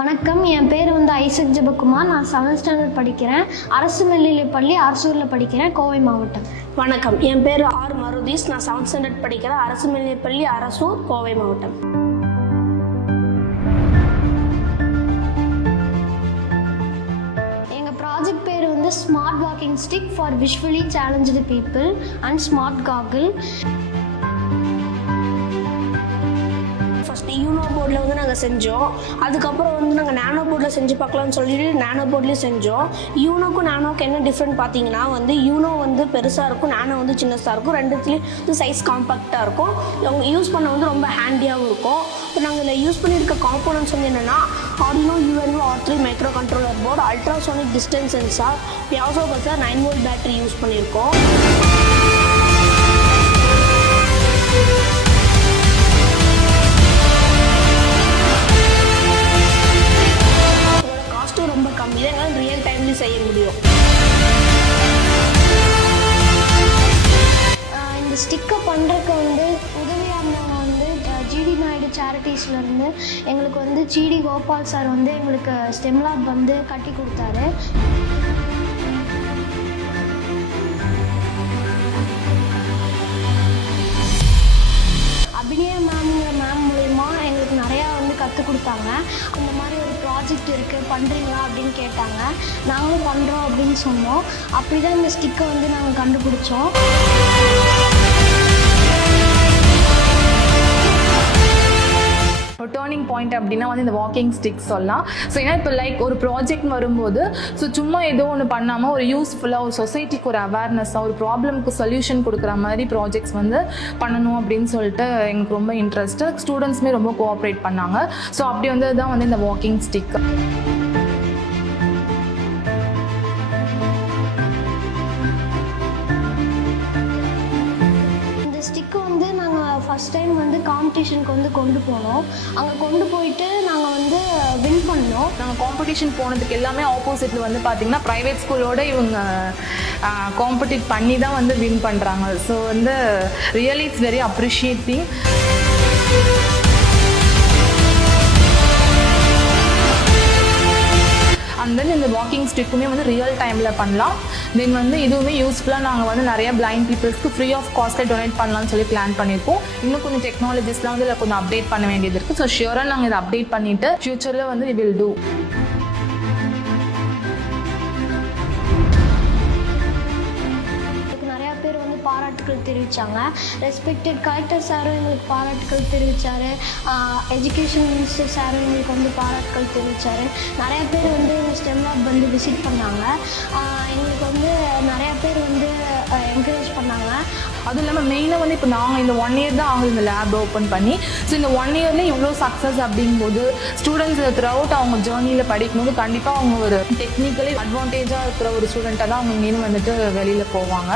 வணக்கம், என் பேர் ஐசக் ஜெபக்குமார். நான் 7th ஸ்டாண்டர்ட் படிக்கிறேன். அரசு மேல்நிலைப்பள்ளி அரசூரில் படிக்கிறேன், கோவை மாவட்டம். வணக்கம், என் பேர் ஆர் மருதீஸ். நான் 7th ஸ்டாண்டர்ட் படிக்கிறேன். அரசு மேல்நிலைப்பள்ளி அரசூர், கோவை மாவட்டம். எங்கள் ப்ராஜெக்ட் பேர் smart walking stick for visually challenge people and smart gargle. First you know போர்டில் நாங்கள் செஞ்சோம். அதுக்கப்புறம் நாங்கள் நானோ போர்டில் செஞ்சு பார்க்கலாம்னு சொல்லிட்டு நானோ போர்ட்லேயும் செஞ்சோம். யூனோக்கும் நானோக்கு என்ன டிஃப்ரெண்ட் பார்த்தீங்கன்னா யூனோ பெருசாக இருக்கும், நானோ சின்னதாக இருக்கும். ரெண்டுத்துலேயும் சைஸ் காம்பாக்டாக இருக்கும். அவங்க யூஸ் பண்ண ரொம்ப ஹேண்டியாகவும் இருக்கும். இப்போ நாங்கள் இதில் யூஸ் பண்ணியிருக்க காம்போனன்ட்ஸ் என்னென்னா Arduino UNO R3 microcontroller board, ultrasonic distance sensor, piezo buzzer, 9V battery use பண்ணியிருக்கோம். ரொம்ப கம்மி தான், எங்களால் ரியல் டைம்லேயும் செய்ய முடியும். இந்த ஸ்டிக்கை பண்ணுறதுக்கு உதவியாக இருந்தவங்க GD நாயுடு சேரிட்டிஸ்லேருந்து எங்களுக்கு GD கோபால் சார் எங்களுக்கு ஸ்டெம் லேப் கட்டி கொடுத்தாரு. அபிநயா மேம்ங்கிற மேம் மூலயமா எங்களுக்கு நிறையா கற்றுக் கொடுத்தாங்க. அந்த மாதிரி ஒரு ப்ராஜெக்ட் இருக்குது, பண்ணுறீங்களா அப்படின்னு கேட்டாங்க. நாங்களும் பண்ணுறோம் அப்படின்னு சொன்னோம். அப்படி தான் இந்த ஸ்டிக்கை நாங்கள் கண்டுபிடிச்சோம். டேர்னிங் பாயிண்ட் அப்படின்னா இந்த வாக்கிங் ஸ்டிக் சொல்லலாம். ஸோ ஏன்னா இப்போ ஒரு ப்ராஜெக்ட் வரும்போது சும்மா ஏதோ ஒன்று பண்ணாமல் ஒரு யூஸ்ஃபுல்லாக ஒரு சொசைட்டிக்கு ஒரு அவேர்னஸாக ஒரு ப்ராப்ளம்க்கு சொல்யூஷன் கொடுக்குற மாதிரி ப்ராஜெக்ட்ஸ் பண்ணணும் அப்படின்னு சொல்லிட்டு எனக்கு ரொம்ப இன்ட்ரெஸ்ட்டு. ஸ்டூடெண்ட்ஸுமே ரொம்ப கோஆப்ரேட் பண்ணாங்க. ஸோ அப்படி தான் இந்த வாக்கிங் ஸ்டிக். ஃபஸ்ட் டைம் காம்படிஷனுக்கு கொண்டு போனோம். அங்கே கொண்டு போயிட்டு நாங்கள் வின் பண்ணோம். நாங்கள் காம்படிஷன் போனதுக்கு எல்லாமே ஆப்போசிட்டில் பார்த்தீங்கன்னா ப்ரைவேட் ஸ்கூலோடு இவங்க காம்படிட் பண்ணி தான் வின் பண்ணுறாங்க. So really it's very appreciating. And then இந்த வாக்கிங் ஸ்டிக்குமே ரியல் டைமில் பண்ணலாம். தென் இதுவுமே யூஸ்ஃபுல்லாக நாங்கள் நிறைய பிளைண்ட் பீப்புள்ஸ்க்கு ஃப்ரீ ஆஃப் காஸ்ட்டில் டொனேட் பண்ணலாம்னு சொல்லி பிளான் பண்ணியிருக்கோம். இன்னும் கொஞ்சம் டெக்னாலஜிஸ்லாம் இதில் கொஞ்சம் அப்டேட் பண்ண வேண்டியது இருக்குது. ஸோ ஷியூராக நாங்கள் இதை அப்டேட் பண்ணிவிட்டு ஃப்யூச்சரில் வி வில் டூ. பாராட்டுக்கள் தெரிவித்தாங்க. ரெஸ்பெக்டட் கலெக்டர் சாரும் எங்களுக்கு பாராட்டுக்கள் தெரிவித்தார். எஜுகேஷன் மினிஸ்டர் சாரும் எங்களுக்கு பாராட்டுக்கள் தெரிவித்தார். நிறையா பேர் இந்த ஸ்டெம் லேப் விசிட் பண்ணாங்க. எங்களுக்கு நிறையா பேர் என்கரேஜ் பண்ணாங்க. அதுவும் இல்லாமல் மெயினாக இப்போ நாங்கள் இந்த 1 இயர் தான் ஆகுது இந்த லேப் ஓப்பன் பண்ணி. ஸோ இந்த 1 இயர்லேயே இவ்வளோ சக்ஸஸ் அப்படிங்கும்போது ஸ்டூடெண்ட்ஸ் த்ரூ அவுட் அவங்க ஜேர்னியில் படிக்கும்போது கண்டிப்பாக அவங்க ஒரு டெக்னிக்கலி அட்வான்டேஜாக இருக்கிற ஒரு ஸ்டூடெண்ட்டாக தான் அவங்க இங்கேயும் வெளியில் போவாங்க.